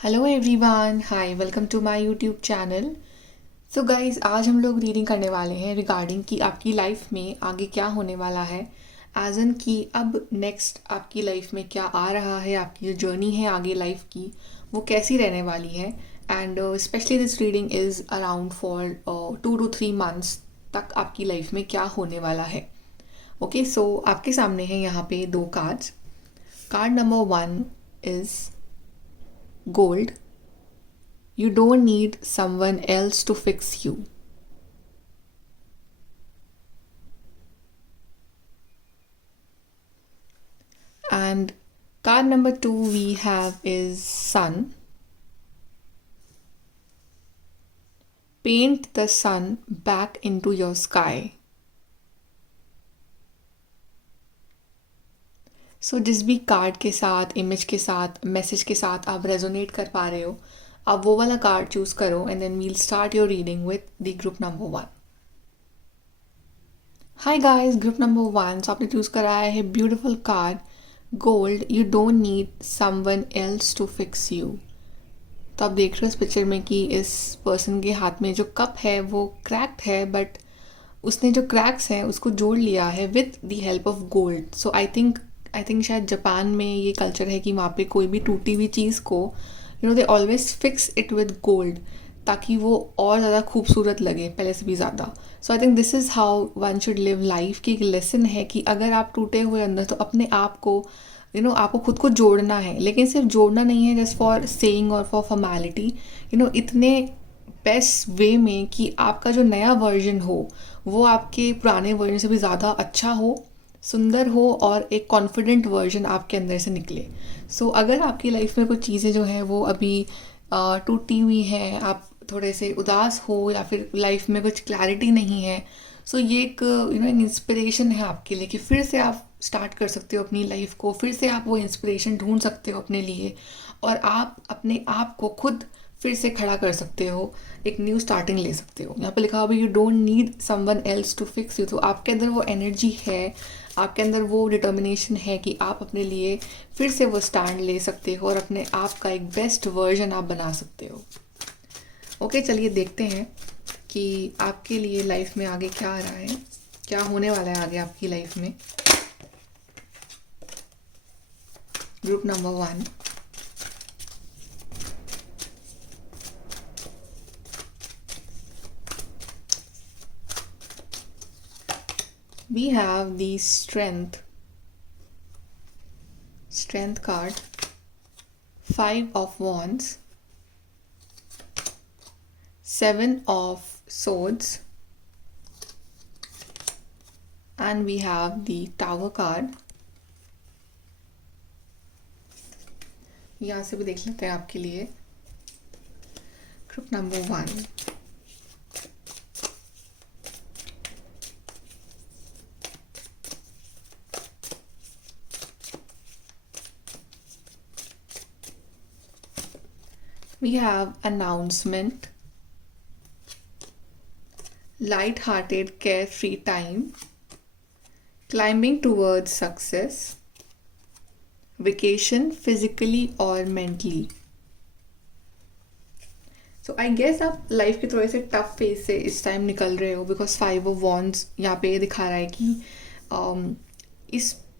Hello everyone, hi, welcome to my YouTube channel. So guys, आज हम लोग reading करने वाले हैं रिगार्डिंग कि आपकी लाइफ में आगे क्या होने वाला है। एज इन कि अब नेक्स्ट आपकी लाइफ में क्या आ रहा है, आपकी जो जर्नी है आगे लाइफ की वो कैसी रहने वाली है। And specially this reading is around for 2 to 3 months तक आपकी लाइफ में क्या होने वाला है। ओके, सो आपके सामने है यहाँ पे दो cards. Card number 1 is gold. You don't need someone else to fix you. And card number 2 we have is sun. Paint the sun back into your sky. सो जिस भी कार्ड के साथ, इमेज के साथ, मैसेज के साथ आप रेजोनेट कर पा रहे हो, आप वो वाला कार्ड चूज करो and then we'll start your reading with the group number 1। Hi guys, group number 1, so आपने चूज कराया है beautiful card gold. You don't need someone else to fix you. तो आप देख रहे हो इस पिक्चर में कि इस पर्सन के हाथ में जो कप है वो क्रैक्ड है, बट उसने जो क्रैक्स हैं उसको जोड़ लिया है with the help of gold. So I think शायद जापान में ये कल्चर है कि वहाँ पे कोई भी टूटी हुई चीज़ को they always fix it with gold, ताकि वो और ज़्यादा खूबसूरत लगे पहले से भी ज़्यादा। So I think this is how one should live life की एक लेसन है कि अगर आप टूटे हुए अंदर तो अपने आप को आपको खुद को जोड़ना है, लेकिन सिर्फ जोड़ना नहीं है जस्ट फॉर सेइंग और फॉर फॉर्मेलिटी। इतने बेस्ट वे में कि आपका जो नया वर्जन हो वो आपके पुराने वर्जन से भी ज़्यादा अच्छा हो, सुंदर हो और एक कॉन्फिडेंट वर्जन आपके अंदर से निकले। सो अगर आपकी लाइफ में कुछ चीज़ें जो हैं वो अभी टूटी हुई हैं, आप थोड़े से उदास हो या फिर लाइफ में कुछ क्लैरिटी नहीं है, सो ये एक एक इंस्पिरेशन है आपके लिए कि फिर से आप स्टार्ट कर सकते हो अपनी लाइफ को, फिर से आप वो इंस्पिरेशन ढूंढ सकते हो अपने लिए और आप अपने आप को खुद फिर से खड़ा कर सकते हो, एक न्यू स्टार्टिंग ले सकते हो। यहाँ पे लिखा हुआ you don't need someone else to fix you. तो आपके अंदर वो एनर्जी है, आपके अंदर वो डिटर्मिनेशन है कि आप अपने लिए फिर से वो स्टैंड ले सकते हो और अपने आप का एक बेस्ट वर्जन आप बना सकते हो। ओके, चलिए देखते हैं कि आपके लिए लाइफ में आगे क्या आ रहा है, क्या होने वाला है आगे आपकी लाइफ में। Group number 1, we have the strength card, 5 of wands, 7 of swords, and we have the tower card। यहाँ से भी देख लेते हैं आपके लिए group number 1। We have announcement, light-hearted, carefree time, climbing towards success, vacation physically or mentally। So I guess आप life के थोड़े से टफ फेज से इस टाइम निकल रहे हो, बिकॉज 5 ऑफ वॉन्ड्स यहाँ पे दिखा रहा है कि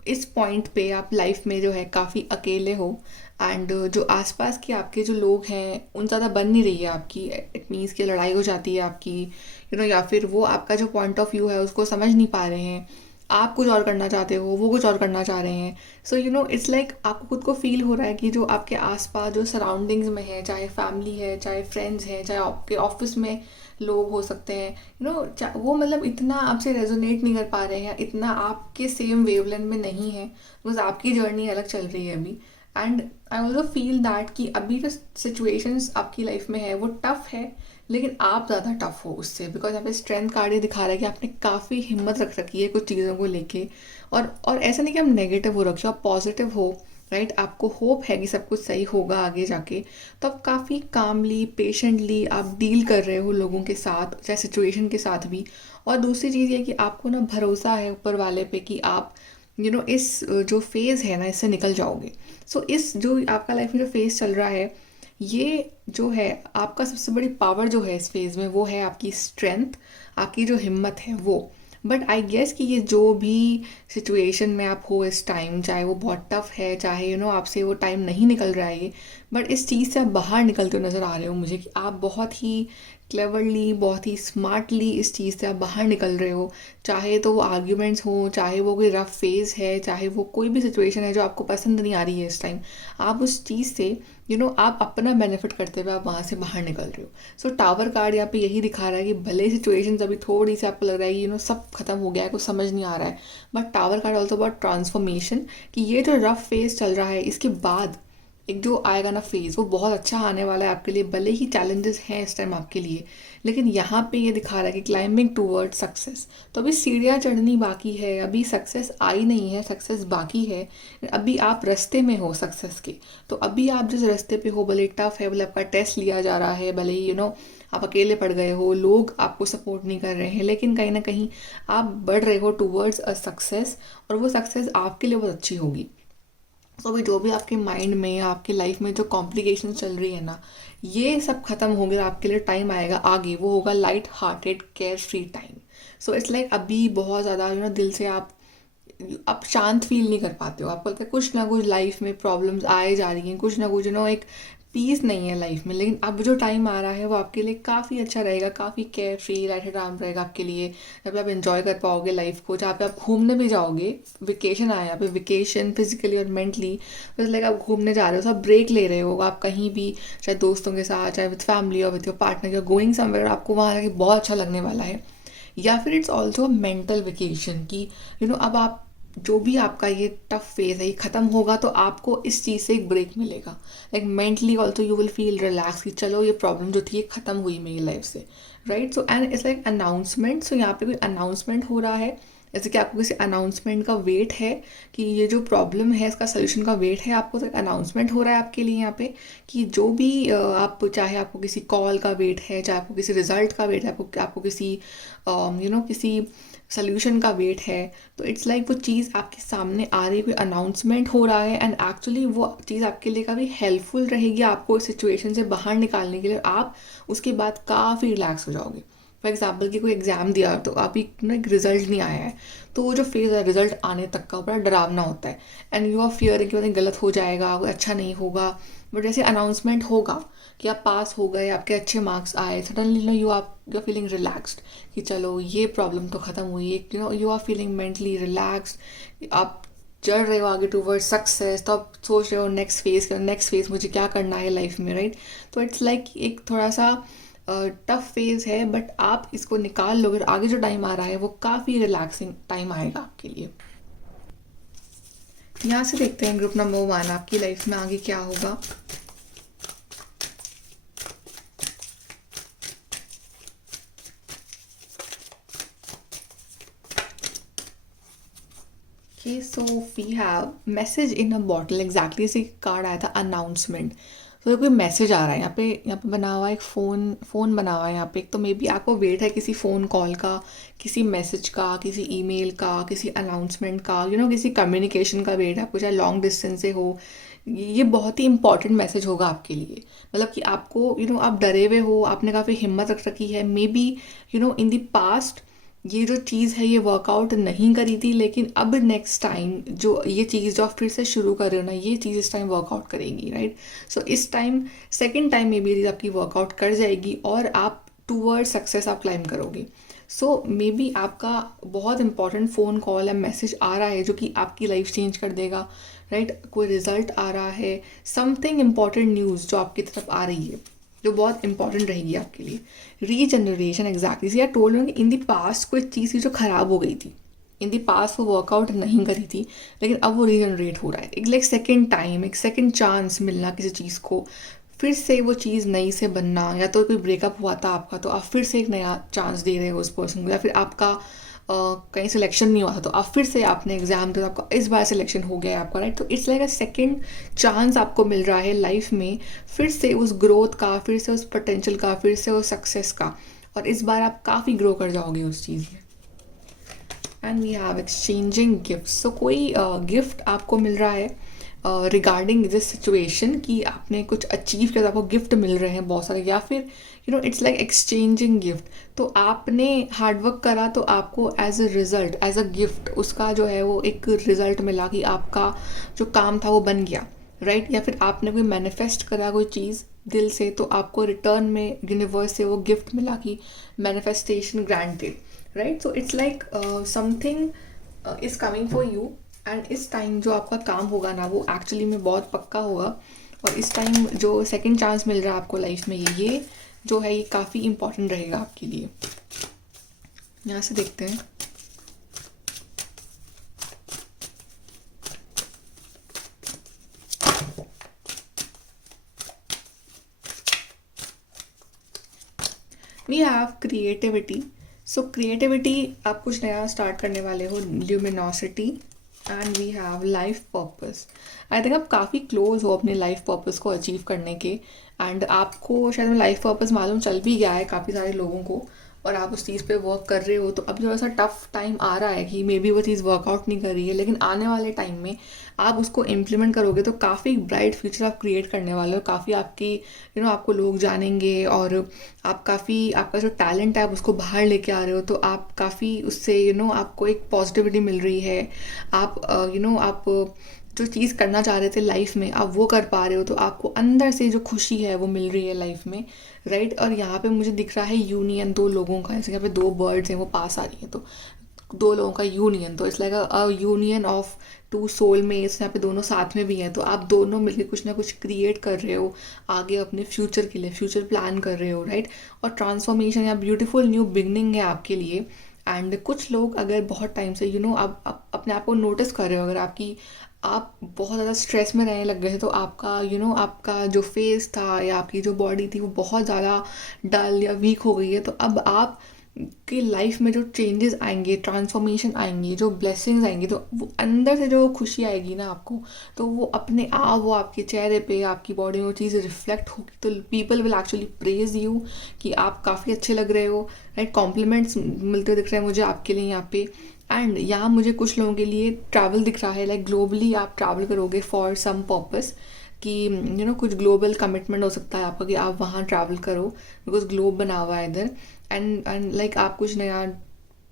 इस पॉइंट पे आप लाइफ में जो है काफ़ी अकेले हो एंड जो आसपास के आपके जो लोग हैं उन ज़्यादा बन नहीं रही है आपकी। इट मीन्स कि लड़ाई हो जाती है आपकी, या फिर वो आपका जो पॉइंट ऑफ व्यू है उसको समझ नहीं पा रहे हैं। आप कुछ और करना चाहते हो, वो कुछ और करना चाह रहे हैं। सो इट्स लाइक आपको खुद को फील हो रहा है कि जो आपके आसपास जो सराउंडिंग्स में है, चाहे फैमिली है, चाहे फ्रेंड्स हैं, चाहे आपके ऑफिस में लोग हो सकते हैं, वो मतलब इतना आपसे रेजोनेट नहीं कर पा रहे हैं, इतना आपके सेम वेवलेंथ में नहीं है, बिकॉज आपकी जर्नी अलग चल रही है अभी। And I also feel that कि अभी जो सिचुएशंस आपकी लाइफ में है वो टफ है, लेकिन आप ज़्यादा टफ हो उससे, बिकॉज यहाँ पे स्ट्रेंथ कार्ड ये दिखा रहा है कि आपने काफ़ी हिम्मत रख रखी है कुछ चीज़ों को लेके। और ऐसा नहीं कि आप नेगेटिव हो रखे हो, आप पॉजिटिव हो, राइट। आपको होप है कि सब कुछ सही होगा आगे जाके, तो आप काफ़ी कामली, पेशेंटली आप डील कर रहे हो लोगों के साथ, चाहे सिचुएशन के साथ भी। और दूसरी चीज़ ये कि आपको ना भरोसा है ऊपर वाले पे कि आप इस जो फेज़ है ना इससे निकल जाओगे। सो इस जो आपका लाइफ में जो फेज़ चल रहा है, ये जो है आपका सबसे बड़ी पावर जो है इस फेज़ में, वो है आपकी स्ट्रेंथ, आपकी जो हिम्मत है वो। बट आई गेस कि ये जो भी सिचुएशन में आप हो इस टाइम, चाहे वो बहुत टफ है, चाहे आपसे वो टाइम नहीं निकल रहा है ये, बट इस चीज़ से आप बाहर निकलते हुए नज़र आ रहे हो मुझे, कि आप बहुत ही क्लेवरली, बहुत ही स्मार्टली इस चीज़ से आप बाहर निकल रहे हो। चाहे तो वो आर्ग्यूमेंट्स हो, चाहे वो कोई रफ फेज़ है, चाहे वो कोई भी सिचुएशन है जो आपको पसंद नहीं आ रही है इस टाइम, आप उस चीज़ से आप अपना बेनिफिट करते हुए आप वहाँ से बाहर निकल रहे हो। सो टावर कार्ड यहाँ पे यही दिखा रहा है कि भले सिचुएशन अभी थोड़ी सी आपको लग रहा है कि सब खत्म हो गया है, कुछ समझ नहीं आ रहा है, but tower card also about transformation, कि ये जो रफ फेज चल रहा है इसके बाद एक जो आएगा ना फेज़, वो बहुत अच्छा आने वाला है आपके लिए। भले ही चैलेंजेस हैं इस टाइम आपके लिए, लेकिन यहाँ पे ये दिखा रहा है कि क्लाइंबिंग टूवर्ड सक्सेस। तो अभी सीढ़ियाँ चढ़नी बाकी है, अभी सक्सेस आई नहीं है, सक्सेस बाकी है, अभी आप रास्ते में हो सक्सेस के। तो अभी आप जिस रास्ते पे हो, भले टफ है, भले आपका टेस्ट लिया जा रहा है, भले ही आप अकेले पड़ गए हो, लोग आपको सपोर्ट नहीं कर रहे हैं, लेकिन कहीं ना कहीं आप बढ़ रहे हो टूवर्ड्स अ सक्सेस, और वो सक्सेस आपके लिए बहुत अच्छी होगी। तो अभी जो भी आपके माइंड में, आपकी लाइफ में जो कॉम्प्लिकेशन चल रही है ना, ये सब खत्म होंगे, आपके लिए टाइम आएगा आगे, वो होगा light hearted care free time. So it's like अभी बहुत ज़्यादा दिल से आप शांत फील नहीं कर पाते हो, आपको लगता है कुछ ना कुछ लाइफ में प्रॉब्लम्स आए जा रही हैं, कुछ ना कुछ एक पीस नहीं है लाइफ में। लेकिन अब जो टाइम आ रहा है वो आपके लिए काफ़ी अच्छा रहेगा, काफ़ी केयर फ्री लाइट टाइम रहेगा आपके लिए, जहाँ पे आप एंजॉय कर पाओगे लाइफ को, जहाँ पे आप घूमने भी जाओगे। वेकेशन आया, यहाँ पे वेकेशन फिजिकली और मेंटली, तो लाइक आप घूमने जा रहे हो, सब ब्रेक ले रहे हो आप कहीं भी, चाहे दोस्तों के साथ, चाहे विद फैमिली और with your partner, you going somewhere, आपको वहाँ जाके बहुत अच्छा लगने वाला है। या फिर it's also a mental vacation, कि अब आप जो भी आपका ये टफ फेज है ये ख़त्म होगा, तो आपको इस चीज़ से एक ब्रेक मिलेगा। Like mentally also you will feel relax, कि चलो ये प्रॉब्लम जो थी ये ख़त्म हुई मेरी लाइफ से, right. So and it's like announcement. So यहाँ पे कोई अनाउंसमेंट हो रहा है, जैसे कि आपको किसी अनाउंसमेंट का वेट है, कि ये जो प्रॉब्लम है इसका सोल्यूशन का वेट है आपको, तो एक अनाउंसमेंट हो रहा है आपके लिए यहाँ पे, कि जो भी आप, चाहे आपको किसी कॉल का वेट है, चाहे आपको किसी रिजल्ट का वेट है, आपको किसी किसी सोल्यूशन का वेट है, तो इट्स लाइक वो चीज़ आपके सामने आ रही है, कोई अनाउंसमेंट हो रहा है, एंड एक्चुअली वो चीज़ आपके लिए काफ़ी हेल्पफुल रहेगी आपको इस सिचुएशन से बाहर निकालने के लिए, आप उसके बाद काफ़ी रिलैक्स हो जाओगे। फॉर एग्जाम्पल कि कोई एग्ज़ाम दिया तो अभी एक रिजल्ट नहीं आया है, तो वो जो फेज़ है रिजल्ट आने तक का बड़ा डरावना होता है, एंड यू आर फियर कि मतलब गलत हो जाएगा, अच्छा नहीं होगा। बट जैसे अनाउंसमेंट होगा कि आप पास हो गए, आपके अच्छे मार्क्स आए, suddenly you are feeling relaxed, कि चलो ये प्रॉब्लम तो ख़त्म हुई, you are feeling mentally relaxed, आप चढ़ रहे हो आगे टूवर्ड सक्सेस, तो आप सोच रहे हो नेक्स्ट फेज मुझे क्या करना है लाइफ में, राइट। तो इट्स लाइक एक थोड़ा सा टफ फेज है, बट आप इसको निकाल लो, अगर आगे जो टाइम आ रहा है वो काफ़ी रिलैक्सिंग टाइम आएगा आपके लिए। यहाँ से देखते हैं ग्रुप नंबर 1 आपकी लाइफ में आगे क्या होगा। Okay, so we have message in a bottle, exactly से कार्ड आया था अनाउंसमेंट। तो कोई मैसेज आ रहा है यहाँ पे बना हुआ है एक फ़ोन बना हुआ है यहाँ पे, एक तो मे बी आपको वेट है किसी फ़ोन कॉल का, किसी मैसेज का, किसी ईमेल का, किसी अनाउंसमेंट का, किसी कम्युनिकेशन का वेट है आपको, चाहे लॉन्ग डिस्टेंस से हो। ये बहुत ही इंपॉर्टेंट मैसेज होगा आपके लिए, मतलब कि आपको आप डरे हुए हो, आपने काफ़ी हिम्मत रख रखी है, may be in the past ये जो चीज़ है ये वर्कआउट नहीं करी थी, लेकिन अब नेक्स्ट टाइम जो ये चीज़ जो आप फिर से शुरू कर रहे हो ना, ये चीज़ इस टाइम वर्कआउट करेगी, राइट। सो इस टाइम सेकेंड टाइम में भी ये चीज़ आपकी वर्कआउट कर जाएगी और आप टूवर्ड सक्सेस आप क्लाइम करोगे। सो मे बी आपका बहुत इंपॉर्टेंट फ़ोन कॉल या मैसेज आ रहा है जो कि आपकी लाइफ चेंज कर देगा, राइट। कोई रिजल्ट आ रहा है, समथिंग इम्पॉर्टेंट न्यूज़ जो आपकी तरफ आ रही है, जो बहुत इंपॉर्टेंट रहेगी आपके लिए। Regeneration, exactly see I told you कि इन दी पास्ट कोई चीज़ थी जो ख़राब हो गई थी, इन दी पास्ट वो वर्कआउट नहीं करी थी, लेकिन अब वो रीजनरेट हो रहा है, एक लाइक सेकेंड टाइम, एक सेकेंड चांस मिलना किसी चीज़ को, फिर से वो चीज़ नई से बनना। या तो कोई ब्रेकअप हुआ था आपका, तो आप फिर से एक नया चांस दे रहे हो उस पर्सन को, या फिर आपका कहीं सिलेक्शन नहीं हुआ था तो आप फिर से आपने एग्ज़ाम दिया, आपका इस बार सिलेक्शन हो गया है आपका, राइट। तो it's like a second chance आपको मिल रहा है लाइफ में, फिर से उस ग्रोथ का, फिर से उस पोटेंशियल का, फिर से उस सक्सेस का, और इस बार आप काफ़ी ग्रो कर जाओगे उस चीज़ में। And we have exchanging gift. So कोई गिफ्ट आपको मिल रहा है, रिगार्डिंग दिस सिचुएशन कि आपने कुछ अचीव किया, तो आपको गिफ्ट मिल रहे हैं बहुत सारे, या फिर इट्स लाइक एक्सचेंजिंग गिफ्ट। तो आपने हार्डवर्क करा तो आपको as a result, as a gift उसका जो है वो एक रिजल्ट मिला कि आपका जो काम था वो बन गया, राइट। या फिर आपने कोई मैनिफेस्ट करा कोई चीज़ दिल से, तो आपको रिटर्न में यूनिवर्स से वो गिफ्ट मिला कि manifestation granted, right. So it's like something is coming for you, and इस टाइम जो आपका काम होगा ना वो एक्चुअली में बहुत पक्का होगा। और इस टाइम जो सेकंड चांस मिल रहा है आपको लाइफ में, ये जो है ये काफ़ी इंपॉर्टेंट रहेगा आपके लिए। यहाँ से देखते हैं। We have creativity. So creativity, आप कुछ नया स्टार्ट करने वाले हो, luminosity, and we have life purpose. I think आप काफ़ी क्लोज हो अपने लाइफ पर्पस को अचीव करने के, एंड आपको शायद लाइफ पर्पस मालूम चल भी गया है काफ़ी सारे लोगों को, और आप उस चीज़ पे वर्क कर रहे हो। तो अब थोड़ा सा टफ टाइम आ रहा है कि मे बी वो चीज़ वर्कआउट नहीं कर रही है, लेकिन आने वाले टाइम में आप उसको इम्प्लीमेंट करोगे तो काफ़ी ब्राइट फ्यूचर आप क्रिएट करने वाले हो। काफ़ी आपकी आपको लोग जानेंगे, और आप काफ़ी, आपका जो टैलेंट है आप उसको बाहर लेके आ रहे हो, तो आप काफ़ी उससे आपको एक पॉजिटिविटी मिल रही है। आप आप जो चीज़ करना चाह रहे थे लाइफ में आप वो कर पा रहे हो, तो आपको अंदर से जो खुशी है वो मिल रही है लाइफ में, राइट। और यहाँ पे मुझे दिख रहा है यूनियन दो लोगों का, जैसे यहाँ पे दो बर्ड्स हैं वो पास आ रही हैं, तो दो लोगों का यूनियन, तो it's like a union of two soulmates. यहाँ पे दोनों साथ में भी हैं, तो आप दोनों मिलकर कुछ ना कुछ क्रिएट कर रहे हो आगे अपने फ्यूचर के लिए, फ्यूचर प्लान कर रहे हो, राइट। और ट्रांसफॉर्मेशन या ब्यूटीफुल न्यू बिगनिंग है आपके लिए। एंड कुछ लोग अगर बहुत टाइम से आप अपने आप को नोटिस कर रहे हो, अगर आप बहुत ज़्यादा स्ट्रेस में रहने लग गए थे, तो आपका आपका जो फेस था या आपकी जो बॉडी थी वो बहुत ज़्यादा डल या वीक हो गई है। तो अब आप की लाइफ में जो चेंजेस आएंगे, ट्रांसफॉर्मेशन आएंगी, जो ब्लेसिंग्स आएंगी, तो वो अंदर से जो खुशी आएगी ना आपको, तो वो अपने आप वो आपके चेहरे पे, आपकी बॉडी में वो चीज़ रिफ्लेक्ट होगी, तो people will actually praise you कि आप काफ़ी अच्छे लग रहे हो, राइट। कॉम्प्लीमेंट्स मिलते दिख रहे हैं मुझे आपके लिए यहाँ पे। एंड यहाँ मुझे कुछ लोगों के लिए ट्रैवल दिख रहा है, लाइक ग्लोबली आप ट्रैवल करोगे फॉर सम पर्पस, कि कुछ ग्लोबल कमिटमेंट हो सकता है आपका कि आप वहाँ ट्रैवल करो, बिकॉज ग्लोब बना हुआ है इधर। एंड लाइक आप कुछ नया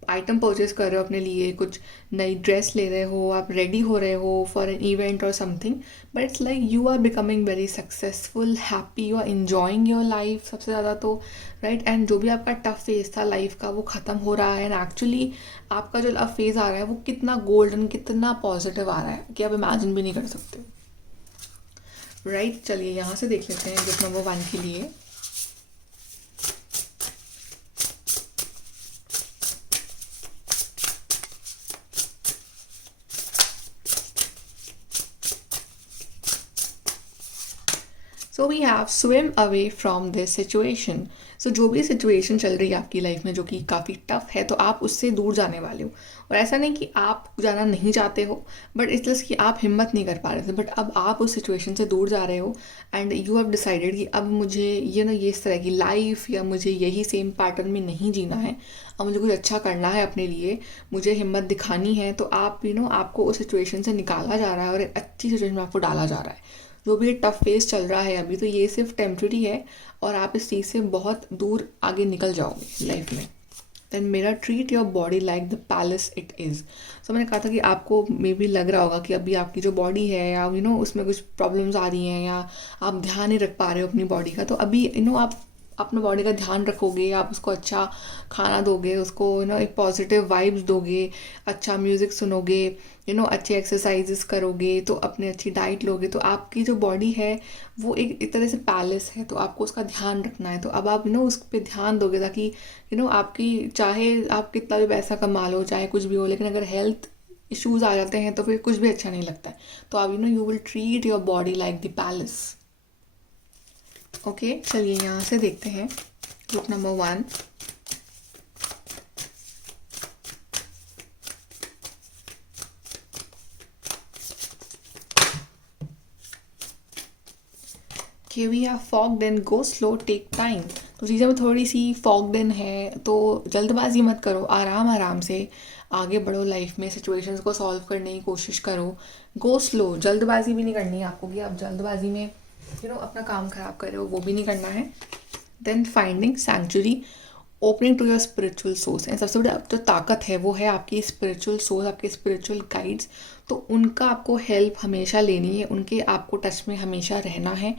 आइटम परचेज कर रहे हो अपने लिए, कुछ नई ड्रेस ले रहे हो, आप रेडी हो रहे हो फॉर एन इवेंट और something, but it's like you are becoming very successful, happy, you are enjoying your life सबसे ज़्यादा तो, राइट। एंड जो भी आपका टफ फेज था लाइफ का वो ख़त्म हो रहा है, एंड एक्चुअली आपका जो अब फेज़ आ रहा है वो कितना गोल्डन, कितना पॉजिटिव आ रहा है कि आप इमेजिन भी नहीं कर सकते, राइट। चलिए यहाँ से देख लेते हैं गिफ्ट नंबर 1 के लिए। So we have swim away from this situation. So जो भी सिचुएशन चल रही है आपकी लाइफ में जो कि काफ़ी टफ है, तो आप उससे दूर जाने वाले हो। और ऐसा नहीं कि आप जाना नहीं चाहते हो, बट इट्स कि आप हिम्मत नहीं कर पा रहे थे, बट अब आप उस सिचुएशन से दूर जा रहे हो, एंड यू हैव डिसाइडेड कि अब मुझे ये इस तरह की लाइफ या मुझे यही सेम पैटर्न में नहीं जीना है, अब मुझे कुछ अच्छा करना है अपने लिए, मुझे हिम्मत दिखानी है। तो आप आपको उस सिचुएशन से निकाला जा रहा है और एक अच्छी सिचुएशन में आपको डाला जा रहा है। जो भी टफ फेस चल रहा है अभी, तो ये सिर्फ टेम्प्रेरी है, और आप इस चीज़ से बहुत दूर आगे निकल जाओगे लाइफ में। देन मेरा treat your body like the palace it is. So मैंने कहा था कि आपको मे बी लग रहा होगा कि अभी आपकी जो बॉडी है या उसमें कुछ प्रॉब्लम्स आ रही हैं, या आप ध्यान नहीं रख पा रहे हो अपनी बॉडी का, तो अभी आप अपने बॉडी का ध्यान रखोगे, आप उसको अच्छा खाना दोगे, उसको एक पॉजिटिव वाइब्स दोगे, अच्छा म्यूज़िक सुनोगे, अच्छे एक्सरसाइजेस करोगे, तो अपने अच्छी डाइट लोगे, तो आपकी जो बॉडी है वो एक तरह से पैलेस है, तो आपको उसका ध्यान रखना है। तो अब आप उस पर ध्यान दोगे, ताकि आपकी, चाहे आप कितना भी पैसा कमा लो, चाहे कुछ भी हो, लेकिन अगर हेल्थ इश्यूज़ आ जाते हैं तो फिर कुछ भी अच्छा नहीं लगता है। तो आप you will treat your body like the palace. Okay, चलिए यहाँ से देखते हैं group number 1। We are fogged in, go slow, take time. तो चीज़ें में थोड़ी सी फॉग्ड इन है, तो जल्दबाजी मत करो, आराम आराम से आगे बढ़ो लाइफ में, सिचुएशंस को सॉल्व करने की कोशिश करो, गो स्लो, जल्दबाजी भी नहीं करनी है आपको कि आप जल्दबाजी में अपना काम खराब कर रहे हो, वो भी नहीं करना है। Then finding sanctuary, opening to your spiritual source. And सबसे बड़ी जो ताकत है वो है आपकी स्पिरिचुअल सोर्स, आपके स्पिरिचुअल गाइड्स। तो उनका आपको हेल्प हमेशा लेनी है, उनके आपको टच में हमेशा रहना है,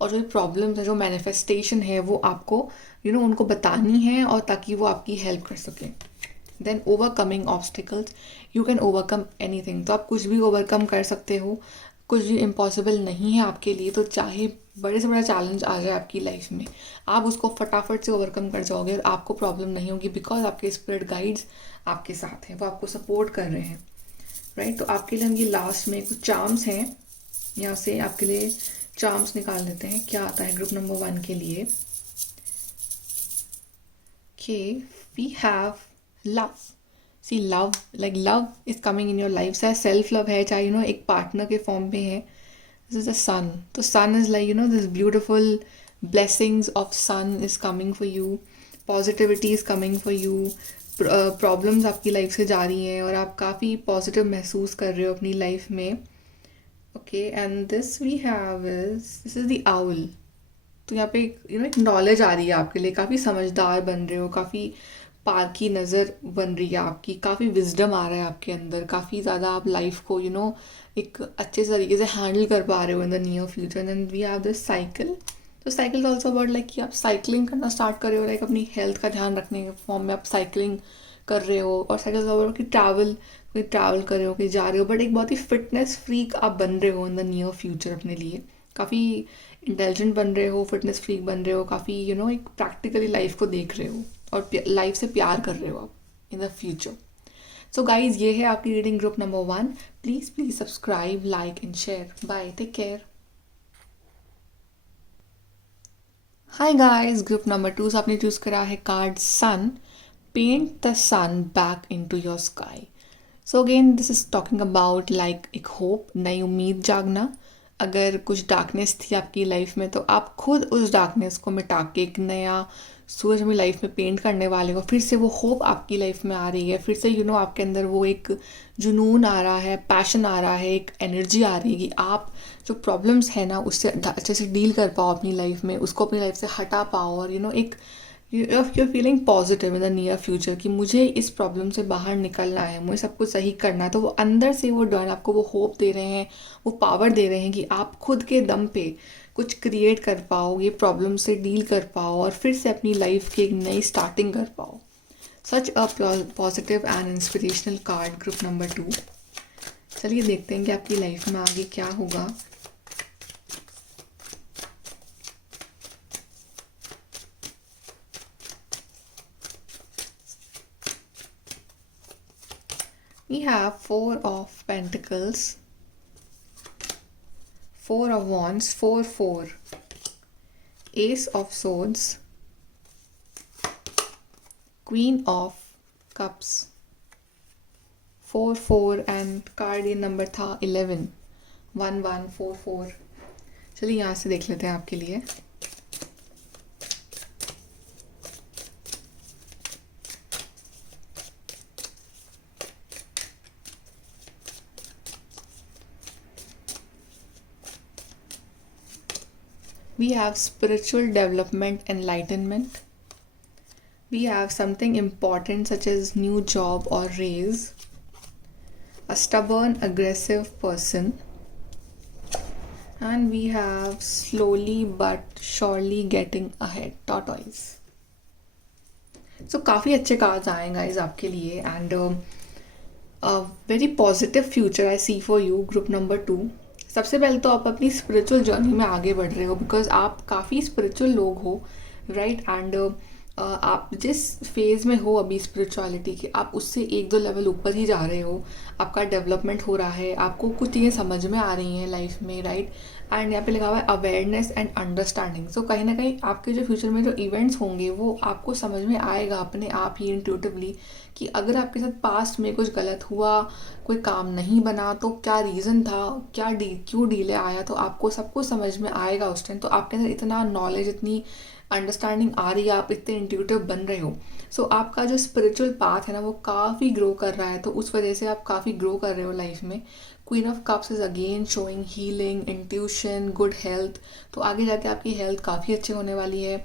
और जो प्रॉब्लम्स है, जो मैनिफेस्टेशन है, वो आपको उनको बतानी है, और ताकि वो आपकी हेल्प कर सकें। Then overcoming obstacles, you can overcome anything. तो आप कुछ भी ओवरकम कर सकते हो, कुछ भी इम्पॉसिबल नहीं है आपके लिए। तो चाहे बड़े से बड़ा चैलेंज आ जाए आपकी लाइफ में, आप उसको फटाफट से ओवरकम कर जाओगे और आपको प्रॉब्लम नहीं होगी, बिकॉज आपके स्पिरिट गाइड्स आपके साथ हैं, वो आपको सपोर्ट कर रहे हैं, राइट। तो आपके लिए हम ये लास्ट में कुछ चार्म्स हैं, यहाँ से आपके लिए चार्म्स निकाल लेते हैं। क्या आता है ग्रुप नंबर 1 के लिए? कि we have love. See love, like love is coming in your life, चाहे सेल्फ लव है, चाहे एक पार्टनर के फॉर्म में है। This is the sun. तो sun is like this beautiful blessings of sun is coming for you, positivity is coming for you, problems आपकी life से जा रही हैं और आप काफ़ी पॉजिटिव महसूस कर रहे हो अपनी लाइफ में। Okay, and this we have is, this is the owl. तो यहाँ पे एक नॉलेज आ रही है आपके लिए, काफ़ी समझदार बन रहे हो, काफ़ी पार की नज़र बन रही है आपकी, काफ़ी विजडम आ रहा है आपके अंदर, काफ़ी ज़्यादा आप लाइफ को एक अच्छे तरीके से हैंडल कर पा रहे हो in the near future. And we have this cycle. तो cycle is also about like कि आप साइकिलिंग करना स्टार्ट कर रहे हो, लाइक अपनी हेल्थ का ध्यान रखने के फॉर्म में आप साइकिलिंग कर रहे हो। और साइकिल इज अबाउट कि ट्रैवल कर रहे हो, कि जा रहे हो, बट एक बहुत ही फिटनेस फ्रीक आप बन रहे हो इन द नियर फ्यूचर अपने लिए। काफ़ी इंटेलिजेंट बन रहे हो, फिटनेस फ्रीक बन रहे हो, काफ़ी एक प्रैक्टिकली लाइफ को देख रहे हो और लाइफ से प्यार कर रहे हो आप in the future. So guys, ये है आपकी reading group number 1। Please subscribe, like and share. Bye, take care. Hi guys, group number 2 से आपने चूज़ करा है card sun. Paint the sun back into your sky. So again this is talking about like एक hope, नई उम्मीद जागना। अगर कुछ डार्कनेस थी आपकी लाइफ में, तो आप खुद उस डार्कनेस को मिटा के एक नया सूरज अपनी लाइफ में पेंट करने वाले हो। फिर से वो होप आपकी लाइफ में आ रही है, फिर से आपके अंदर वो एक जुनून आ रहा है, पैशन आ रहा है, एक एनर्जी आ रही है कि आप जो प्रॉब्लम्स है ना उससे अच्छे से डील कर पाओ अपनी लाइफ में, उसको अपनी लाइफ से हटा पाओ। और एक you're feeling positive in the near future कि मुझे इस प्रॉब्लम से बाहर निकलना है, मुझे सब कुछ सही करना है। तो वो अंदर से वो डॉन आपको वो होप दे रहे हैं, वो पावर दे रहे हैं कि आप खुद के दम पे कुछ क्रिएट कर पाओ, ये प्रॉब्लम से डील कर पाओ और फिर से अपनी लाइफ की एक नई स्टार्टिंग कर पाओ। Such a positive and inspirational card group number 2। चलिए देखते हैं कि आपकी लाइफ में आगे क्या होगा। We have 4 of Pentacles, 4 of Wands, 4, 4, Ace of Swords, Queen of Cups, 4, 4 and card ये नंबर था 11, 1, 1, 4, 4। चलिए यहाँ से देख लेते हैं आपके लिए। We have spiritual development, enlightenment. We have something important such as new job or raise. A stubborn, aggressive person. And we have slowly but surely getting ahead, tortoise. So काफ़ी अच्छे कार्ड्स आए गाइज आपके लिए and very positive future I see for you group number 2। सबसे पहले तो आप अपनी स्पिरिचुअल जर्नी में आगे बढ़ रहे हो, बिकॉज आप काफ़ी स्पिरिचुअल लोग हो, राइट। एंड आप जिस फेज़ में हो अभी स्पिरिचुअलिटी के, आप उससे 1-2 लेवल ऊपर ही जा रहे हो। आपका डेवलपमेंट हो रहा है, आपको कुछ चीज़ें समझ में आ रही हैं लाइफ में, राइट। एंड यहाँ पे लिखा हुआ है अवेयरनेस एंड अंडरस्टैंडिंग। सो कहीं ना कहीं आपके जो फ्यूचर में जो इवेंट्स होंगे वो आपको समझ में आएगा अपने आप ही इंट्यूटिवली कि अगर आपके साथ पास्ट में कुछ गलत हुआ, कोई काम नहीं बना, तो क्या रीज़न था, क्यों डीले आया, तो आपको सब कुछ समझ में आएगा उस टाइम। तो आपके अंदर इतना नॉलेज, इतनी अंडरस्टैंडिंग आ रही है, आप इतने इंट्यूटिव बन रहे हो। सो आपका जो स्पिरिचुअल पाथ है ना वो काफ़ी ग्रो कर रहा है, तो उस वजह से आप काफ़ी ग्रो कर रहे हो लाइफ में। Queen of cups is again showing healing, intuition, good health. तो आगे जाके आपकी हेल्थ काफ़ी अच्छी होने वाली है,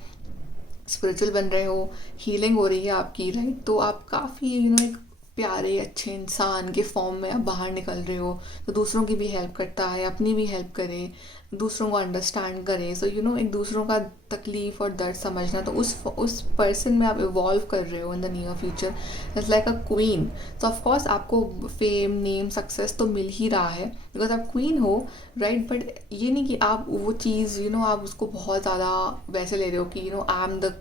स्पिरिचुअल बन रहे हो, हीलिंग हो रही है आपकी, राइट। तो आप काफ़ी एक प्यारे अच्छे इंसान के फॉर्म में आप बाहर निकल रहे हो, तो दूसरों की भी हेल्प करता है, अपनी भी हेल्प करे, दूसरों को अंडरस्टैंड करे। सो एक दूसरों का तकलीफ़ और दर्द समझना, तो उस पर्सन में आप इवॉल्व कर रहे हो in the near future. It's like a queen. तो ऑफकोर्स आपको फेम, नेम, सक्सेस तो मिल ही रहा है बिकॉज आप क्वीन हो, राइट। बट ये नहीं कि आप वो चीज़ आप उसको बहुत ज़्यादा वैसे ले रहे हो कि आई एम द,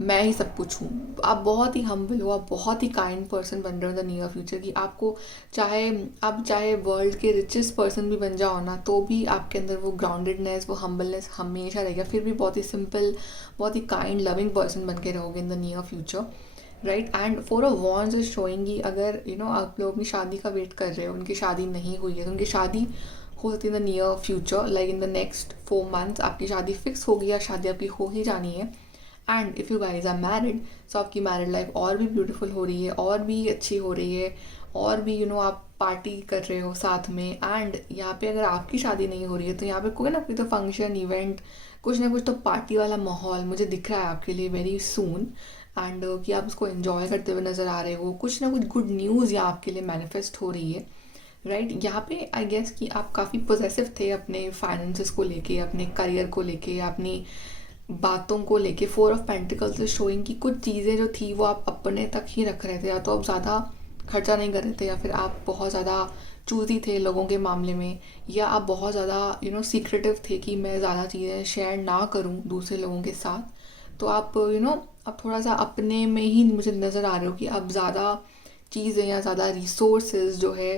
मैं ही सब कुछ हूँ। आप बहुत ही हम्बल हो, आप बहुत ही काइंड पर्सन बन रहे हो इन द नियर फ्यूचर कि आपको चाहे वर्ल्ड के रिचेस्ट पर्सन भी बन जाओ ना, तो भी आपके अंदर वो ग्राउंडेडनेस, वो हम्बलनेस हमेशा रहेगा। फिर भी बहुत ही सिंपल, बहुत ही काइंड, लविंग पर्सन बन के रहोगे इन the near future, right. And four of wands is showing अगर आप लोग अपनी शादी का वेट कर रहे हो, उनकी शादी नहीं हुई है, तो उनकी शादी हो सकती है इन the near future, like in the next 4 months आपकी शादी फिक्स होगी या शादी आपकी हो ही जानी है। And if you guys are married, so आपकी मैरिड लाइफ और भी ब्यूटीफुल हो रही है, और भी अच्छी हो रही है, और भी आप पार्टी कर रहे हो साथ में। एंड यहाँ पे अगर आपकी शादी नहीं हो रही है तो यहाँ पे कोई ना कोई तो फंक्शन, इवेंट, कुछ ना कुछ तो पार्टी वाला माहौल मुझे दिख रहा है आपके लिए वेरी सून। एंड कि आप उसको एंजॉय करते हुए नज़र आ रहे हो, कुछ ना कुछ गुड न्यूज़ यहाँ आपके लिए मैनिफेस्ट हो रही है, राइट। यहाँ पे आई गेस कि आप काफ़ी पॉजिटिव थे अपने फाइनेंसेस को लेके, अपने करियर को लेके, अपनी बातों को लेके। Four of pentacles is showing कि कुछ चीज़ें जो थी वो आप अपने तक ही रख रहे थे, या तो आप ज़्यादा खर्चा नहीं कर रहे थे, या फिर आप बहुत ज़्यादा चूज़ी थे लोगों के मामले में, या आप बहुत ज़्यादा सीक्रेटिव थे कि मैं ज़्यादा चीज़ें शेयर ना करूँ दूसरे लोगों के साथ। तो आप आप थोड़ा सा अपने में ही मुझे नज़र आ रहे हो कि आप ज़्यादा चीज़ें या ज़्यादा रिसोर्सेज जो है,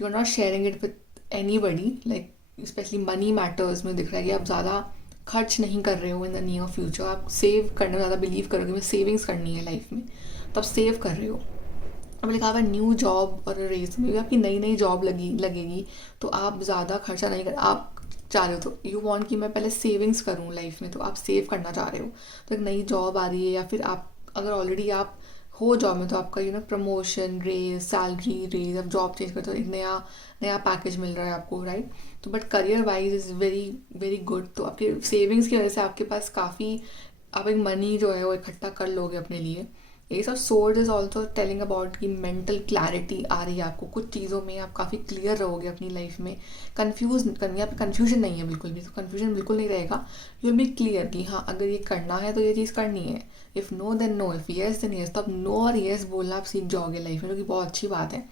you are not sharing it with anybody, like specially money matters में दिख रहा है कि आप ज़्यादा खर्च नहीं कर रहे हो इन द नियर फ्यूचर। आप सेव करने में ज़्यादा बिलीव करोगे, मैं सेविंग्स करनी है लाइफ में, तो आप सेव कर रहे हो। अब लिखा हुआ न्यू जॉब और रेस में भी आपकी नई नई जॉब लगेगी, तो आप ज़्यादा खर्चा नहीं कर, आप चाह रहे हो, तो यू वांट कि मैं पहले सेविंग्स करूँ लाइफ में, तो आप सेव करना चाह रहे हो। तो एक नई जॉब आ रही है, या फिर आप अगर ऑलरेडी आप हो जॉब में, तो आपका प्रमोशन, रेज, सैलरी रेज, आप जॉब चेंज करते हो, एक नया नया पैकेज मिल रहा है आपको, राइट। तो but career wise is very very good. तो आपके सेविंग्स की वजह से आपके पास काफ़ी, आप एक मनी जो है वो इकट्ठा कर लोगे अपने लिए। S of sword is also telling about कि मेंटल क्लैरिटी आ रही है आपको, कुछ चीज़ों में आप काफ़ी क्लियर रहोगे अपनी लाइफ में। यहाँ पे कन्फ्यूजन नहीं है बिल्कुल भी, तो कन्फ्यूजन बिल्कुल नहीं रहेगा। यू विल बी क्लियर कि हाँ अगर ये करना है तो ये चीज़ करनी है, if no then no, if yes then yes. तो अब नो और येस बोलना आप सीख जाओगे लाइफ में, जो कि बहुत अच्छी बात है।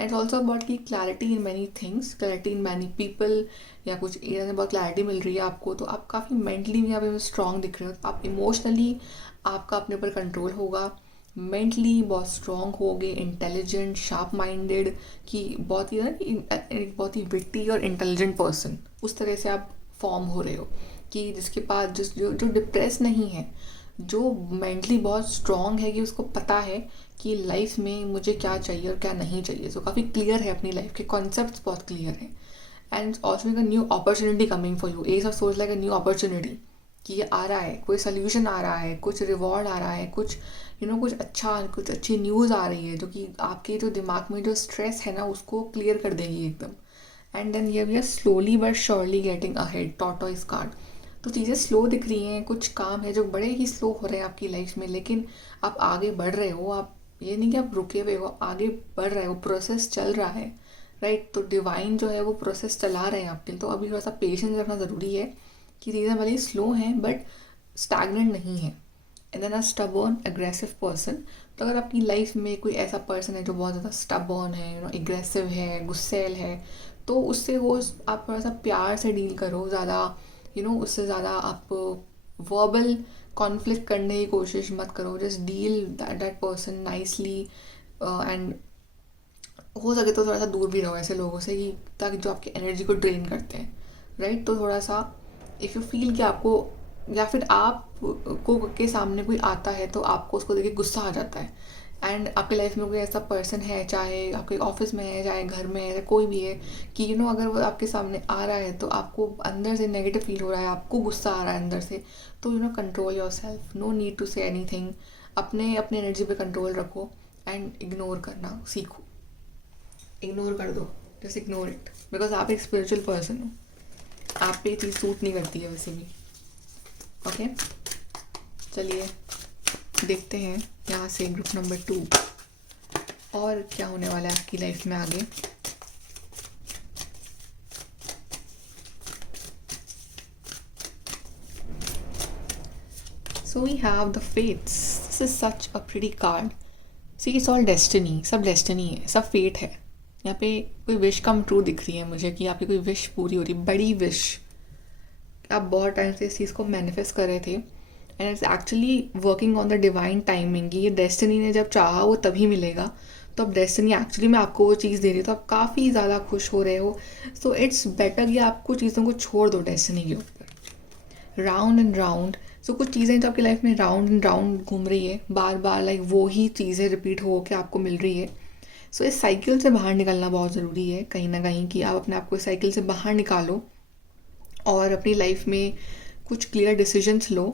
एंड ऑल्सो अबाउट की clarity in many things, clarity in many people, या कुछ एरिया में बहुत क्लैरिटी मिल रही है आपको। तो आप काफ़ी मेंटली भी यहाँ पे स्ट्रॉन्ग दिख रहे हो, आप इमोशनली आपका अपने ऊपर कंट्रोल होगा, मेंटली बहुत स्ट्रॉन्ग होगे, इंटेलिजेंट, शार्प माइंडेड, कि बहुत ही एक बहुत ही विट्टी और इंटेलिजेंट पर्सन, उस तरह से आप फॉर्म हो रहे हो कि जिसके पास जो डिप्रेस नहीं है, जो मेंटली बहुत स्ट्रॉन्ग है, कि उसको पता है कि लाइफ में मुझे क्या चाहिए और क्या नहीं चाहिए। सो काफ़ी क्लियर है, अपनी लाइफ के कॉन्सेप्ट्स बहुत क्लियर है। And also a new opportunity coming for you, as of source like a new opportunity, कि ये आ रहा है, कोई सोल्यूशन आ रहा है, कुछ रिवॉर्ड आ रहा है, कुछ कुछ अच्छी न्यूज़ आ रही है, जो कि आपके जो दिमाग में जो स्ट्रेस है ना उसको क्लियर कर देगी एकदम। And then we are slowly but surely getting ahead, tortoise card. तो चीज़ें स्लो दिख रही हैं, कुछ काम है जो बड़े ही स्लो हो रहे हैं आपकी लाइफ में, लेकिन आप आगे बढ़ रहे हो। आप ये नहीं कि आप रुके हुए हो, आप आगे बढ़ रहे हो, प्रोसेस चल रहा है, राइट। तो डिवाइन जो है वो प्रोसेस चला रहे हैं आपके लिए। तो अभी थोड़ा सा पेशेंस रखना ज़रूरी है कि चीज़ें भले ही स्लो हैं बट स्टैगनेंट नहीं है। And then a stubborn aggressive person, तो अगर आपकी लाइफ में कोई ऐसा पर्सन है जो बहुत ज़्यादा स्टबर्न है, एग्रेसिव है, गुस्सैल है, तो उससे वो आप थोड़ा सा प्यार से डील करो, ज़्यादा उससे ज़्यादा आप वर्बल कॉन्फ्लिक्ट करने की कोशिश मत करो, just deal that person nicely. And हो सके तो थोड़ा सा दूर भी रहो ऐसे लोगों से, कि ताकि जो आपकी एनर्जी को ड्रेन करते हैं। राइट। तो थोड़ा सा इफ़ यू फील कि आपको, या फिर आप को के सामने कोई आता है तो आपको उसको देख के गुस्सा आ जाता है, एंड आपकी लाइफ में कोई ऐसा पर्सन है, चाहे आपके ऑफिस में है, चाहे घर में है, कोई भी है, कि अगर वो आपके सामने आ रहा है तो आपको अंदर से नेगेटिव फील हो रहा है, आपको गुस्सा आ रहा है अंदर से, तो control yourself, no need to say any, अपने अपने एनर्जी पे कंट्रोल रखो एंड इग्नोर करना सीखो। इग्नोर कर दो, जस्ट इग्नोर इट, बिकॉज आप एक स्पिरिचुअल पर्सन हो, आप पे ये चीज़ सूट नहीं करती है वैसे भी। ओके, चलिए देखते हैं यहाँ से ग्रुप नंबर 2 और क्या होने वाला है आपकी लाइफ में आगे। So we have the fates, this is such a pretty card. See it's all destiny, सब डेस्टिनी है, सब फेट है। यहाँ पे कोई विश कम ट्रू दिख रही है मुझे, कि आपकी कोई विश पूरी हो रही, बड़ी विश, आप बहुत टाइम से इस चीज़ को मैनिफेस्ट कर रहे थे, and it's actually working on the divine timing. ये डेस्टिनी ने जब चाहा वो तभी मिलेगा, तो अब डेस्टिनी एक्चुअली में आपको वो चीज़ दे रही है, तो आप काफ़ी ज़्यादा खुश हो रहे हो। सो इट्स बेटर कि आपको चीज़ों को छोड़ दो डेस्टिनी के ऊपर। राउंड एंड राउंड, सो कुछ चीज़ें जो आपकी लाइफ में राउंड एंड राउंड घूम रही है, बार बार लाइक वो ही चीज़ें रिपीट हो के आपको मिल रही है। सो इस साइकिल से बाहर निकलना बहुत ज़रूरी है कहीं ना कहीं, कि आप अपने आप को इस साइकिल से बाहर निकालो और अपनी लाइफ में कुछ क्लियर डिसीजंस लो,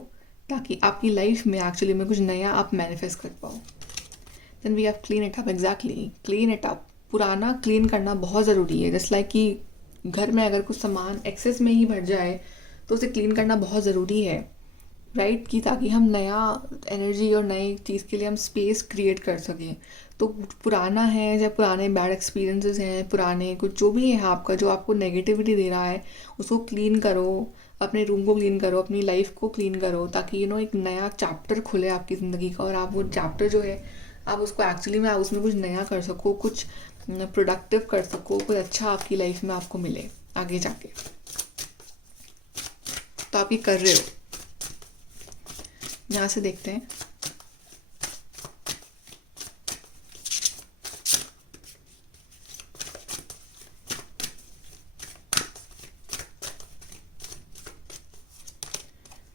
ताकि आपकी लाइफ में एक्चुअली में कुछ नया आप मैनिफेस्ट कर पाओ। Then we have clean it up, exactly clean it up. पुराना क्लीन करना बहुत ज़रूरी है, जस्ट लाइक कि घर में अगर कुछ सामान एक्सेस में ही भर जाए तो उसे क्लीन करना बहुत ज़रूरी है, राइट, कि ताकि हम नया एनर्जी और नई चीज़ के लिए हम स्पेस क्रिएट कर सकें। तो पुराना है या पुराने बैड एक्सपीरियंसेस हैं, पुराने कुछ जो भी है आपका, जो आपको नेगेटिविटी दे रहा है, उसको क्लीन करो, अपने रूम को क्लीन करो, अपनी लाइफ को क्लीन करो, ताकि एक नया चैप्टर खुले आपकी ज़िंदगी का, और आप वो चैप्टर जो है आप उसको एक्चुअली में आप उसमें कुछ नया कर सको, कुछ प्रोडक्टिव कर सको, कुछ अच्छा आपकी लाइफ में आपको मिले आगे जाके। तो आप ये कर रहे हो। यहाँ से देखते हैं,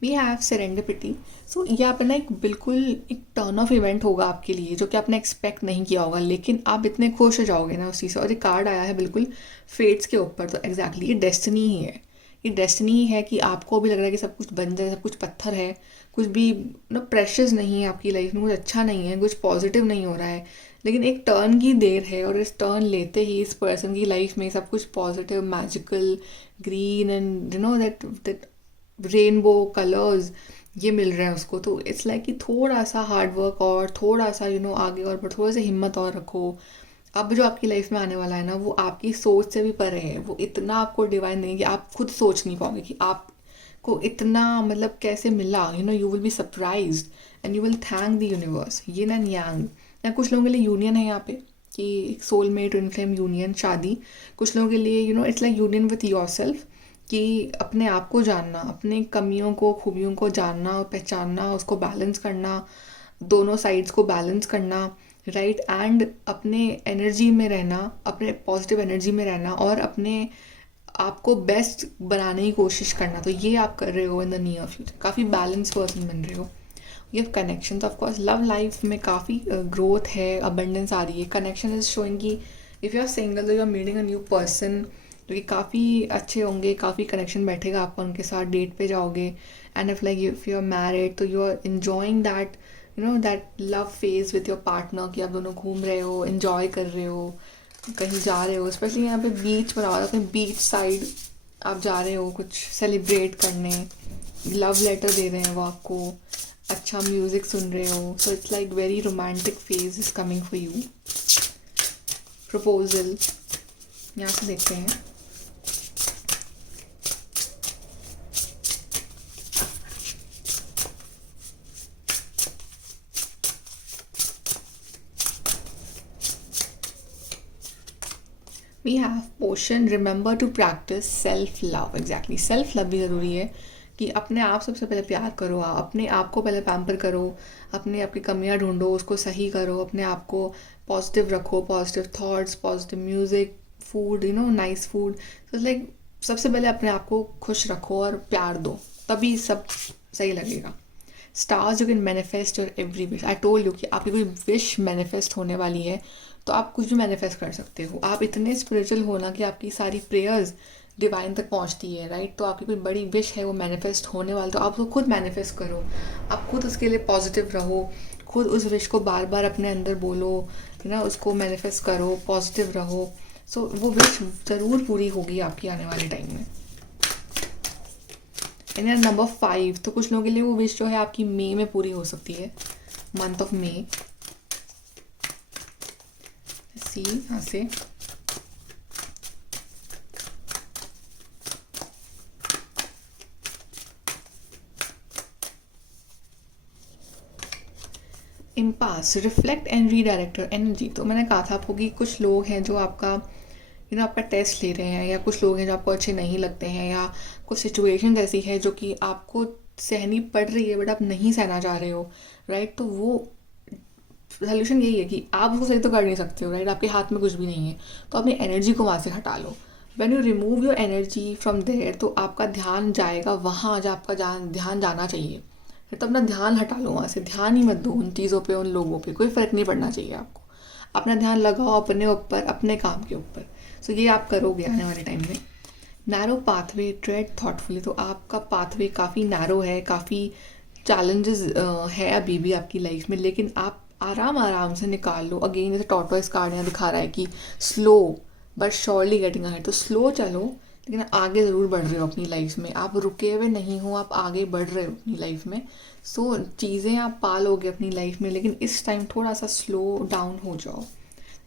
वी हैव सेरेंडिपिटी। सो ये अपना एक बिल्कुल एक टर्न ऑफ इवेंट होगा आपके लिए, जो कि आपने एक्सपेक्ट नहीं किया होगा, लेकिन आप इतने खुश हो जाओगे ना उस चीज़ से। और ये कार्ड आया है बिल्कुल फेट्स के ऊपर, तो एग्जैक्टली ये डेस्टिनी ही है। ये डेस्टिनी ही है कि आपको भी लग रहा है कि सब कुछ बन जाए, सब कुछ पत्थर है, कुछ भी प्रेशियस नहीं है आपकी लाइफ में, कुछ अच्छा नहीं है, कुछ पॉजिटिव नहीं हो रहा है, लेकिन एक टर्न की देर है, और इस टर्न लेते ही इस पर्सन की लाइफ में सब कुछ positive, magical, green and that rainbow colours ये मिल रहा है उसको। तो इट्स लाइक कि थोड़ा सा हार्ड वर्क और थोड़ा सा आगे और बढ़, थोड़ा सा हिम्मत और रखो। अब जो आपकी लाइफ में आने वाला है ना, वो आपकी सोच से भी परे है, वो इतना आपको डिवाइन देंगे कि आप खुद सोच नहीं पाओगे कि आपको इतना मतलब कैसे मिला। You will be surprised and you will thank the universe. ये ना यांग या कुछ लोगों के लिए यूनियन है यहाँ पे, कि सोलमेट, ट्विन फ्लेम यूनियन, शादी। कुछ लोगों के लिए it's like union with your self, कि अपने आप को जानना, अपने कमियों को, खूबियों को जानना, पहचानना, उसको बैलेंस करना, दोनों साइड्स को बैलेंस करना, राइट, एंड अपने एनर्जी में रहना, अपने पॉजिटिव एनर्जी में रहना, और अपने आपको बेस्ट बनाने की कोशिश करना। तो ये आप कर रहे हो इन द नियर फ्यूचर, काफ़ी बैलेंस पर्सन बन रहे हो। ये कनेक्शन, तो ऑफकोर्स लव लाइफ में काफ़ी ग्रोथ है, अबंडेंस आ रही है। कनेक्शन इज शोइंग कि if you are single, you are meeting a new person, जो कि काफ़ी अच्छे होंगे, काफ़ी कनेक्शन बैठेगा आपका उनके साथ, डेट पे जाओगे। And if like if you are married, तो you are enjoying that that love phase with your partner, कि आप दोनों घूम रहे हो, इन्जॉय कर रहे हो, कहीं जा रहे हो। स्पेशली यहाँ पे बीच बना हुआ था, कहीं बीच साइड आप जा रहे हो कुछ सेलिब्रेट करने, लव लेटर दे रहे हैं वो आपको, अच्छा म्यूज़िक सुन रहे हो। So it's like very romantic phase is coming for you. Proposal, यहाँ से देखते हैं, we have potion, remember to practice self love. Exactly, self love भी ज़रूरी है, कि अपने आप सबसे पहले प्यार करो, अपने आप को पहले पैम्पर करो, अपने आपकी कमियां ढूंढो, उसको सही करो, अपने आप को पॉजिटिव रखो, positive thoughts, positive music, food, nice food. So like सबसे पहले अपने आप को खुश रखो और प्यार दो, तभी सब सही लगेगा। Stars you can manifest your every wish. I told you कि आपकी कोई विश मैनिफेस्ट होने वाली है तो आप कुछ भी मैनिफेस्ट कर सकते हो। आप इतने स्पिरिचुअल हो ना कि आपकी सारी प्रेयर्स डिवाइन तक पहुंचती है, राइट। तो आपकी कोई बड़ी विश है वो मैनिफेस्ट होने वाली, तो आप उसको खुद मैनिफेस्ट करो। आप खुद उसके लिए पॉजिटिव रहो, खुद उस विश को बार बार अपने अंदर बोलो, है ना, उसको मैनिफेस्ट करो, पॉजिटिव रहो। सो वो विश ज़रूर पूरी होगी आपकी आने वाले टाइम में। एंड नंबर 5, तो कुछ लोगों के लिए वो विश जो है आपकी मई में पूरी हो सकती है, मंथ ऑफ मई। सी यहाँ से impasse, reflect and redirect your energy. तो मैंने कहा था आपको कि कुछ लोग हैं जो आपका आपका टेस्ट ले रहे हैं, या कुछ लोग हैं जो आपको अच्छे नहीं लगते हैं, या कुछ सिचुएशन ऐसी है जो कि आपको सहनी पड़ रही है बट आप नहीं सहना चाह रहे हो, राइट। तो वो सोल्यूशन यही है कि आप उसको सही तो कर नहीं सकते हो, राइट। आपके हाथ में कुछ भी नहीं है, तो अपनी एनर्जी को वहाँ से हटा लो। When you remove your energy from there, तो आपका ध्यान जाएगा वहाँ जहाँ आपका ध्यान जाना चाहिए। तो अपना ध्यान हटा लो वहाँ से, ध्यान ही मत दो उन चीज़ों पे, उन लोगों पे, कोई फ़र्क नहीं पड़ना चाहिए आपको। अपना ध्यान लगाओ अपने ऊपर, अपने काम के ऊपर। सो ये आप करोगे आने वाले टाइम में। Narrow pathway, trade thoughtfully. तो आपका पाथवे काफ़ी नैरो है, काफ़ी चैलेंजेस है अभी भी आपकी लाइफ में, लेकिन आप आराम आराम से निकाल लो। अगेन जैसे टॉर्टोइस कार्ड यहाँ दिखा रहा है कि slow but surely getting ahead. तो स्लो चलो, लेकिन आगे ज़रूर बढ़ रहे हो अपनी लाइफ में। आप रुके हुए नहीं हो, आप आगे बढ़ रहे हो अपनी लाइफ में। सो चीज़ें आप पालोगे अपनी लाइफ में, लेकिन इस टाइम थोड़ा सा स्लो डाउन हो जाओ।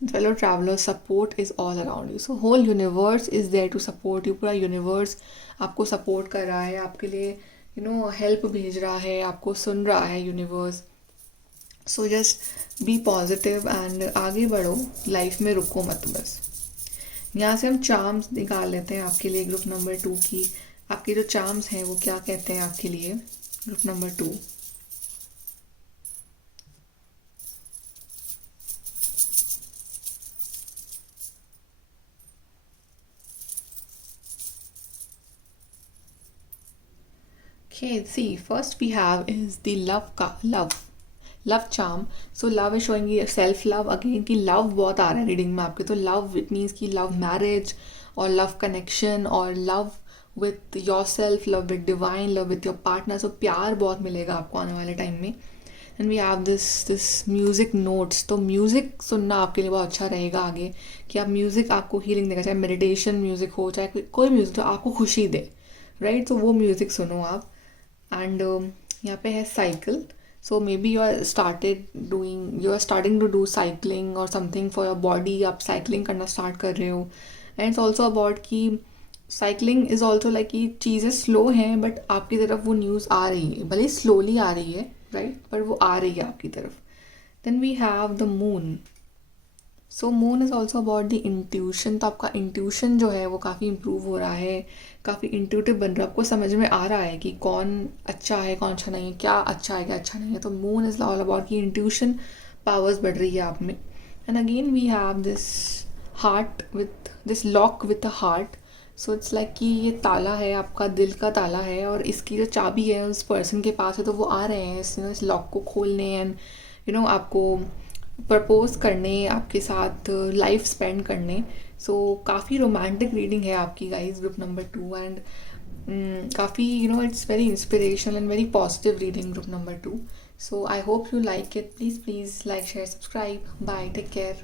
Fellow traveller, support is all around you. So whole universe is there to support you. पूरा यूनिवर्स आपको सपोर्ट कर रहा है, आपके लिए हेल्प भेज रहा है, आपको सुन रहा है universe. So just be positive and आगे बढ़ो लाइफ में, रुको मत बस। यहाँ से हम चार्म्स निकाल लेते हैं आपके लिए ग्रुप नंबर 2 की। आपके जो चार्म्स हैं वो क्या कहते हैं आपके लिए group number 2। Okay, see, first we have is the love charm. So love is showing you self love again कि love बहुत आ रहा है रीडिंग में आपके। तो love it means कि love marriage और love connection और love with yourself, love with divine, love with your partner. So प्यार बहुत मिलेगा आपको आने वाले टाइम में। And we have this music notes. तो म्यूज़िक सुनना आपके लिए बहुत अच्छा रहेगा आगे, कि आप म्यूज़िक आपको हीलिंग देगा, चाहे मेडिटेशन म्यूज़िक हो, चाहे कोई म्यूज़िक जो आपको खुशी दे, राइट। तो वो म्यूज़िक सुनो आप। एंड यहाँ पे है cycle. So maybe you are starting to do cycling और समथिंग फॉर योर बॉडी। आप साइकिलिंग करना स्टार्ट कर रहे हो। एंड इट्स ऑल्सो अबाउट कि साइकिलिंग इज़ ऑल्सो लाइक कि चीज़ें स्लो हैं बट आपकी तरफ वो न्यूज़ आ रही है, भले स्लोली आ रही है, राइट, पर वो आ रही है आपकी तरफ। Then we have the moon. So moon is also about the intuition. तो आपका इंट्यूशन जो है वो काफ़ी इम्प्रूव हो रहा है, काफ़ी इंट्यूटिव बन रहा है, आपको समझ में आ रहा है कि कौन अच्छा है कौन अच्छा नहीं है, क्या अच्छा है क्या अच्छा नहीं है। तो मून इज़ ऑल अबाउट कि इंट्यूशन पावर्स बढ़ रही है आप में। And again we have this heart with this lock with a heart. So it's like कि ये ताला है, आपका दिल का ताला है, और इसकी जो चाबी है उस पर्सन के पास है। तो वो आ रहे हैं इस लॉक को खोलने एंड आपको प्रपोज करने, आपके साथ लाइफ स्पेंड करने। सो काफ़ी रोमांटिक रीडिंग है आपकी गाइस ग्रुप नंबर 2। एंड काफ़ी it's very inspirational and very positive reading group number 2। So I hope you like it. Please like, share, subscribe. Bye, take care.